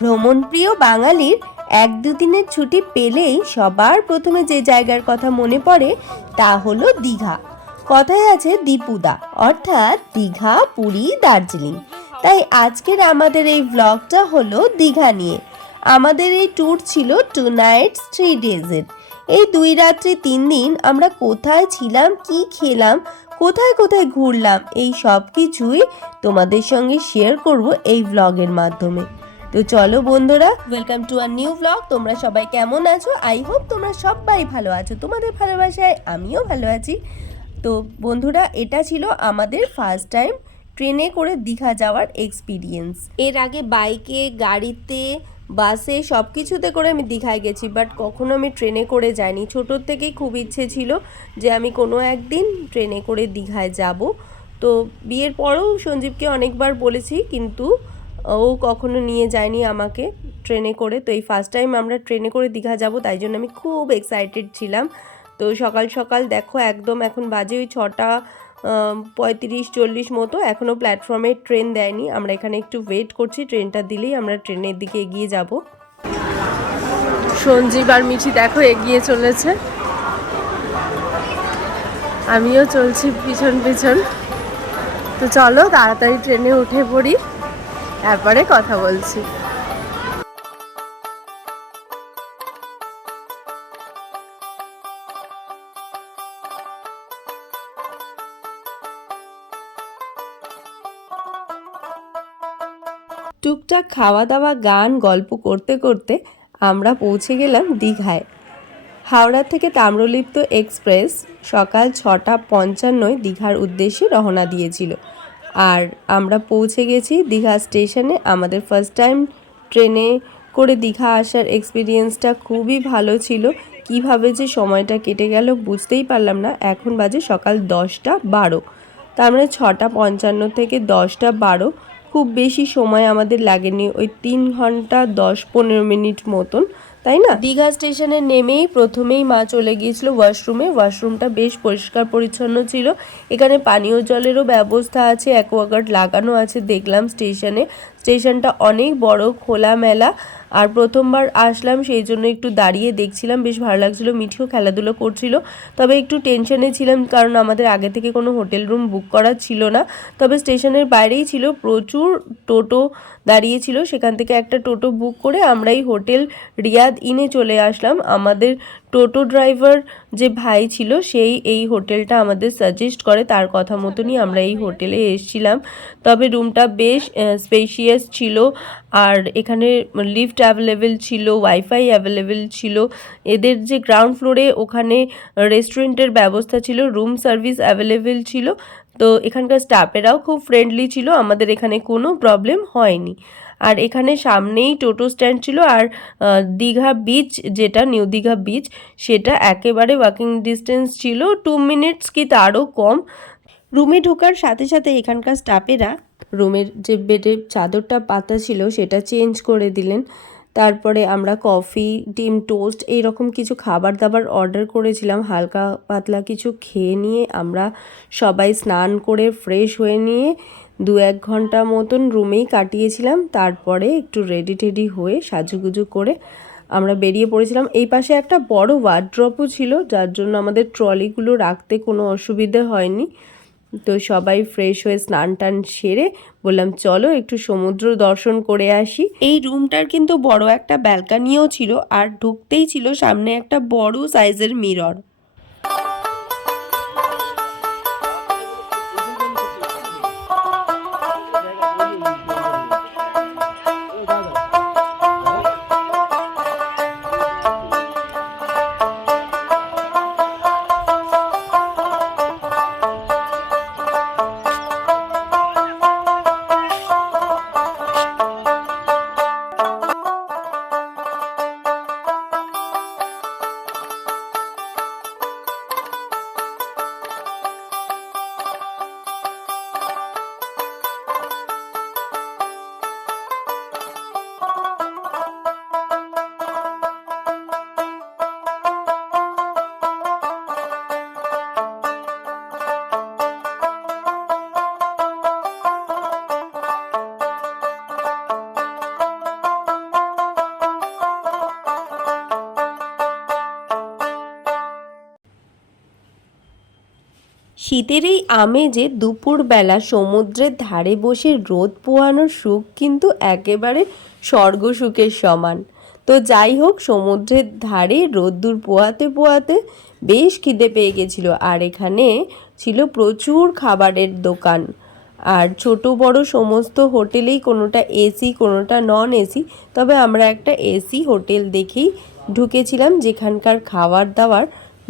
ভ্রমণপ্রিয় বাঙালির 1-2 দিনের ছুটি পেলেই সবার প্রথমে যে জায়গার কথা মনে পড়ে তা হলো দীঘা। কথায় আছে দীপুদা, অর্থাৎ দীঘা, পুরী, দার্জিলিং। তাই আজকের আমাদের এই ব্লগটা হলো দীঘা নিয়ে। আমাদের এই ট্যুর ছিল 2 নাইটস 3 ডেজের। এই 2 রাত্রি 3 দিন আমরা কোথায় ছিলাম, কি খেলাম, কোথায় কোথায় ঘুরলাম, এই সব কিছুই তোমাদের সঙ্গে শেয়ার করব এই ব্লগের মাধ্যমে। তো চলো বন্ধুরা, welcome to our new blog. তোমরা সবাই কেমন আছো? আই হোপ তোমরা সবাই ভালো আছো। তোমাদের ভালোবাসায় আমিও ভালো আছি। তো বন্ধুরা, এটা ছিল আমাদের ফার্স্ট টাইম ট্রেনে করে দীঘা যাওয়ার এক্সপিরিয়েন্স। এর আগে বাইকে, গাড়িতে, বাসে সব কিছুতে করে আমি দীঘায় গেছি, বাট কখনো আমি ট্রেনে করে যাইনি। ছোটোর থেকেই খুব ইচ্ছে ছিল যে আমি কোনো একদিন ট্রেনে করে দীঘায় যাব। তো বিয়ের পরেও সঞ্জীবকে অনেকবার বলেছি, কিন্তু ও কখনো নিয়ে যায়নি আমাকে ট্রেনে করে। তো এই ফার্স্ট টাইম আমরা ট্রেনে করে দীঘা যাব, তাই জন্য আমি খুব এক্সাইটেড ছিলাম। তো সকাল সকাল দেখো, একদম এখন বাজে ওই 6টা 35-40 মতো, এখনও প্ল্যাটফর্মে ট্রেন দেয়নি। আমরা এখানে একটু ওয়েট করছি, ট্রেনটা দিলেই আমরা ট্রেনের দিকে এগিয়ে যাব। সঞ্জীব আর মিঠি দেখো এগিয়ে চলেছে, আমিও চলছি পিছন পিছন। তো চলো তাড়াতাড়ি ট্রেনে উঠে পড়ি, তারপরে কথা বলছি। টুকটাক খাওয়া দাওয়া, গান, গল্প করতে করতে আমরা পৌঁছে গেলাম দীঘায়। হাওড়া থেকে তাম্রলিপ্ত এক্সপ্রেস সকাল 6:55 দীঘার উদ্দেশ্যে রওনা দিয়েছিল, আর আমরা পৌঁছে গেছি দীঘা স্টেশনে। আমাদের ফার্স্ট টাইম ট্রেনে করে দীঘা আসার এক্সপিরিয়েন্সটা খুবই ভালো ছিল। কিভাবে যে সময়টা কেটে গেল বুঝতেই পারলাম না। এখন বাজে সকাল 10:12, তার মানে 6:55 থেকে 10:12, খুব বেশি সময় আমাদের লাগেনি, ওই 3 ঘন্টা 10-15 মিনিট মতন, তাই না? দীঘা স্টেশনে নেমেই প্রথমেই মা চলে গিয়েছিল ওয়াশরুমে। ওয়াশরুমটা বেশ পরিষ্কার পরিচ্ছন্ন ছিল। এখানে পানীয় জলেরও ব্যবস্থা আছে, অ্যাকোয়াগার্ড লাগানো আছে দেখলাম স্টেশনে। স্টেশনটা অনেক বড়, খোলামেলা। আর প্রথমবার আসলাম, সেই জন্য একটু দাঁড়িয়ে দেখছিলাম, বেশ ভালো লাগছিল। মিঠিও খেলাধুলো করছিল, তবে একটু টেনশনে ছিলাম কারণ আমাদের আগে থেকে কোনো হোটেল রুম বুক করা ছিল না। তবে স্টেশনের বাইরেই ছিল, প্রচুর টোটো দাঁড়িয়ে ছিল, সেখান থেকে একটা টোটো বুক করে আমরা এই হোটেল রিয়াদ ইনে চলে আসলাম। আমাদের টোটো ড্রাইভার যে ভাই ছিল, সেই এই হোটেলটা আমাদের সাজেস্ট করে, তার কথা মতনই আমরা এই হোটেলে এসেছিলাম। তবে রুমটা বেশ স্পেশিয়াস ছিল, আর এখানে লিফট অ্যাভেলেবেল ছিল, ওয়াইফাই অ্যাভেলেবেল ছিল। এদের যে গ্রাউন্ড ফ্লোরে, ওখানে রেস্টুরেন্টের ব্যবস্থা ছিল, রুম সার্ভিস অ্যাভেলেবেল ছিল। তো এখানকার স্টাফেরাও খুব ফ্রেন্ডলি ছিল, আমাদের এখানে কোনো প্রবলেম হয়নি। আর এখানে সামনেই টোটো স্ট্যান্ড ছিল, আর দীঘা বিচ, যেটা নিউ দীঘা বিচ, সেটা একেবারে ওয়াকিং ডিস্টেন্স ছিল, 2 মিনিটস কি তারও কম। রুমে ঢোকার সাথে সাথে এখানকার স্টাফেরা রুমের যে বেডের চাদরটা পাতা ছিল সেটা চেঞ্জ করে দিলেন। তারপরে আমরা কফি, ডিম টোস্ট এইরকম কিছু খাবার দাবার অর্ডার করেছিলাম। হালকা পাতলা কিছু খেয়ে নিয়ে আমরা সবাই স্নান করে ফ্রেশ হয়ে নিয়ে 2-1 ঘন্টা মতন রুমেই কাটিয়েছিলাম। তারপরে একটু রেডি টেডি হয়ে সাজুগুজু করে আমরা বেরিয়ে পড়েছিলাম। এই পাশে একটা বড় ওয়ার্ড্রপও ছিল, যার জন্য আমাদের ট্রলিগুলো রাখতে কোনো অসুবিধে হয়নি। তো সবাই ফ্রেশ হয়ে স্নান টান সেরে বললাম চলো একটু সমুদ্র দর্শন করে আসি। এই রুমটার কিন্তু বড় একটা ব্যালকানিও ছিল, আর ঢুকতেই ছিল সামনে একটা বড় সাইজের মিরর। শীতের এই আমেজে দুপুরবেলা সমুদ্রের ধারে বসে রোদ পোহানোর সুখ কিন্তু একেবারে স্বর্গসুখের সমান। তো যাই হোক, সমুদ্রের ধারে রোদ্দুর পোহাতে পোহাতে বেশ খিদে পেয়ে গেছিল, আর এখানে ছিল প্রচুর খাবারের দোকান। আর ছোট বড় সমস্ত হোটেলেই কোনোটা এসি কোনোটা নন এসি, তবে আমরা একটা এসি হোটেল দেখেই ঢুকেছিলাম, যেখানকার খাবার দাবার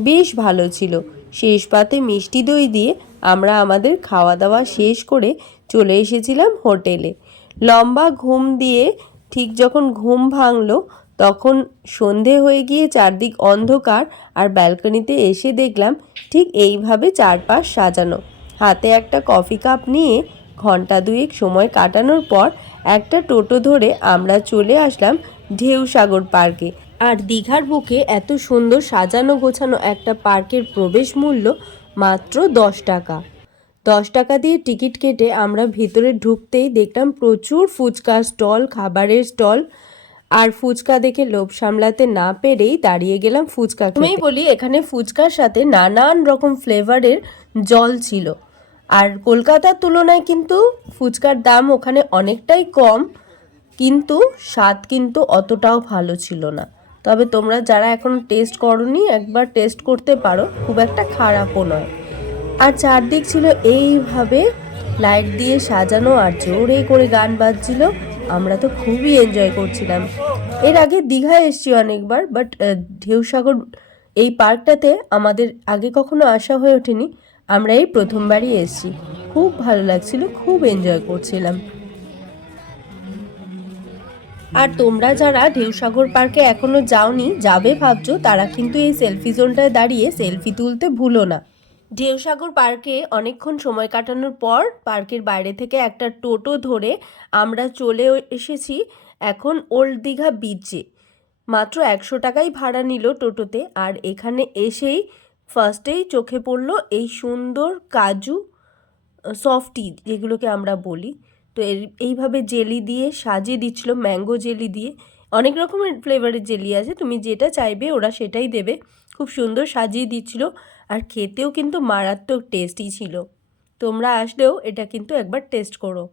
বেশ ভালো ছিল। শেষ পাতে মিষ্টি দই দিয়ে আমরা আমাদের খাওয়া দাওয়া শেষ করে চলে এসেছিলাম হোটেলে। লম্বা ঘুম দিয়ে ঠিক যখন ঘুম ভাঙলো তখন সন্ধে হয়ে গিয়ে চারদিক অন্ধকার, আর ব্যালকনিতে এসে দেখলাম ঠিক এইভাবে চারপাশ সাজানো। হাতে একটা কফি কাপ নিয়ে ঘন্টা দুয়েক সময় কাটানোর পর একটা টোটো ধরে আমরা চলে আসলাম ঢেউসাগর পার্কে। আর দীঘার বুকে এত সুন্দর সাজানো গোছানো একটা পার্কের প্রবেশ মূল্য মাত্র 10 টাকা। 10 টাকা দিয়ে টিকিট কেটে আমরা ভিতরে ঢুকতেই দেখলাম প্রচুর ফুচকা স্টল, খাবারের স্টল। আর ফুচকা দেখে লোভ সামলাতে না পেরেই দাঁড়িয়ে গেলাম ফুচকা খেতে। আমি বলি, এখানে ফুচকার সাথে নানান রকম ফ্লেভারের জল ছিল। আর কলকাতার তুলনায় কিন্তু ফুচকার দাম ওখানে অনেকটাই কম, কিন্তু স্বাদ কিন্তু অতটাও ভালো ছিল না। তবে তোমরা যারা এখন টেস্ট করোনি একবার টেস্ট করতে পারো, খুব একটা খারাপও নয়। আর চারদিক ছিল এইভাবে লাইট দিয়ে সাজানো, আর জোরে করে গান বাজছিল। আমরা তো খুবই এনজয় করছিলাম। এর আগে দীঘায় এসেছি অনেকবার, বাট ঢেউসাগর এই পার্কটাতে আমাদের আগে কখনো আসা হয়ে ওঠেনি। আমরা এই প্রথমবারই এসেছি। খুব ভালো লাগছিল, খুব এনজয় করছিলাম। আর তোমরা যারা ঢেউসাগর পার্কে এখনো যাওনি, যাবে ভাবছো, তারা কিন্তু এই সেলফি জোনটায় দাঁড়িয়ে সেলফি তুলতে ভুলো না। ঢেউসাগর পার্কে অনেকক্ষণ সময় কাটানোর পর পার্কের বাইরে থেকে একটা টোটো ধরে আমরা চলে এসেছি এখন ওল্ড দীঘা বিচে। মাত্র 100 টাকাই ভাড়া নিল টোটোতে। আর এখানে এসেই ফার্স্টেই চোখে পড়লো এই সুন্দর কাজু সফটি, যেগুলোকে আমরা বলি। তো এইভাবে জেলি দিয়ে সাজিয়ে দিচ্ছিল, ম্যাঙ্গো জেলি দিয়ে। অনেক রকমের ফ্লেভারের জেলি আছে, তুমি যেটা চাইবে ওরা সেটাই দেবে। খুব সুন্দর সাজিয়ে দিচ্ছিল, আর খেতেও কিন্তু মারাত্মক টেস্টি ছিল। তোমরা আসলেও এটা কিন্তু একবার টেস্ট করো।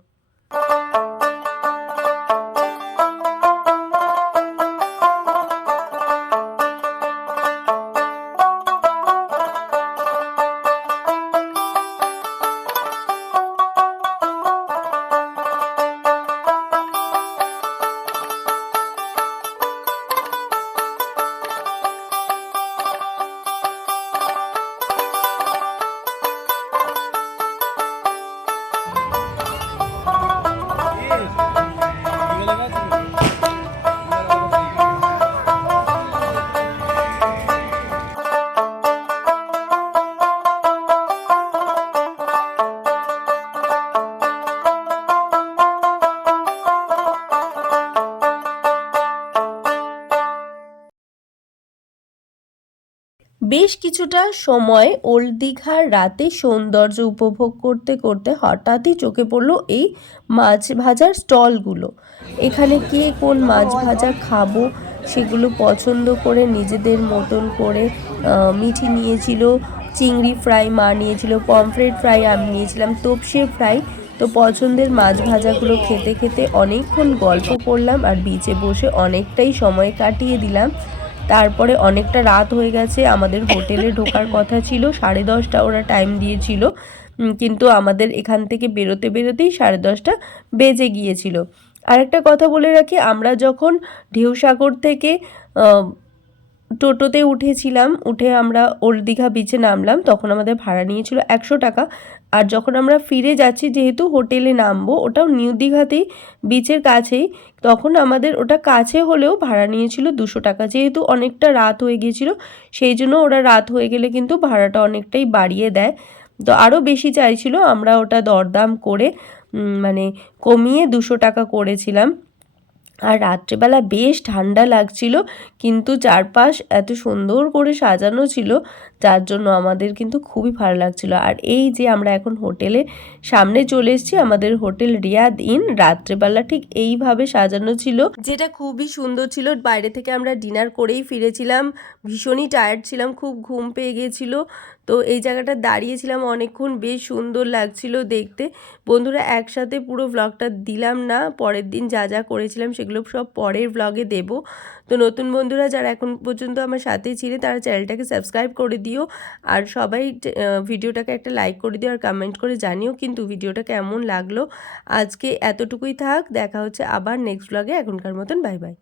বেশ কিছুটা সময় ওল্ড দীঘার রাতে সৌন্দর্য উপভোগ করতে করতে হঠাৎই চোখে পড়লো এই মাছ ভাজার স্টলগুলো। এখানে কে কোন মাছ ভাজা খাবো সেগুলো পছন্দ করে নিজেদের মতন করে মিঠি নিয়েছিল, চিংড়ি ফ্রাই মা নিয়েছিল, পমফ্রেট ফ্রাই আমি নিয়েছিলাম, তোপসে ফ্রাই। তো পছন্দের মাছ ভাজাগুলো খেতে খেতে অনেকক্ষণ গল্প করলাম, আর বিচে বসে অনেকটাই সময় কাটিয়ে দিলাম। তারপরে অনেকটা রাত হয়ে গেছে, আমাদের হোটেলে ঢোকার কথা ছিল 10:30, ওরা টাইম দিয়েছিল, কিন্তু আমাদের এখান থেকে বেরোতে বেরোতেই 10:30 বেজে গিয়েছিল। আর একটা কথা বলে রাখি, আমরা যখন ঢেউসাগর থেকে টোটোতে উঠেছিলাম, উঠে আমরা ওল্ড দীঘা বিচে নামলাম, তখন আমাদের ভাড়া নিয়েছিল 100 টাকা। আর যখন আমরা ফিরে যাচ্ছি, যেহেতু হোটেলে নামবো, ওটাও নিউ দীঘাতেই বিচের কাছেই, তখন আমাদের ওটা কাছে হলেও ভাড়া নিয়েছিল 200 টাকা। যেহেতু অনেকটা রাত হয়ে গিয়েছিল, সেই জন্য ওরা রাত হয়ে গেলে কিন্তু ভাড়াটা অনেকটাই বাড়িয়ে দেয়। তো আরও বেশি চাইছিল, আমরা ওটা দরদাম করে মানে কমিয়ে 200 টাকা করেছিলাম। আর রাত্রেবেলা বেশ ঠান্ডা লাগছিল, কিন্তু চারপাশ এত সুন্দর করে সাজানো ছিল যার জন্য আমাদের কিন্তু খুবই ভালো লাগছিল। আর এই যে আমরা এখন হোটেলে সামনে চলে এসেছি, আমাদের হোটেল রিয়াদ ইন রাত্রেবেলা ঠিক এইভাবে সাজানো ছিল, যেটা খুবই সুন্দর ছিল। বাইরে থেকে আমরা ডিনার করেই ফিরেছিলাম, ভীষণই টায়ার্ড ছিলাম, খুব ঘুম পেয়ে গিয়েছিল। তো এই জায়গাটা দাঁড়িয়েছিলাম অনেকক্ষণ, বেশ সুন্দর লাগছিল দেখতে। বন্ধুরা একসাথে পুরো ব্লগটা দিলাম না, পরের দিন যা যা করেছিলাম সেগুলো সব পরের ব্লগে দেব। তো নতুন বন্ধুরা যারা এখন পর্যন্ত আমার সাথেই ছিলে তারা চ্যানেলটাকে সাবস্ক্রাইব করে দিও, আর সবাই ভিডিওটাকে একটা লাইক করে দিও আর কমেন্ট করে জানিও কিন্তু ভিডিওটা কেমন লাগলো। আজকে এতটুকুই থাক, দেখা হচ্ছে আবার নেক্সট ব্লগে। এখনকার মতন বাই বাই।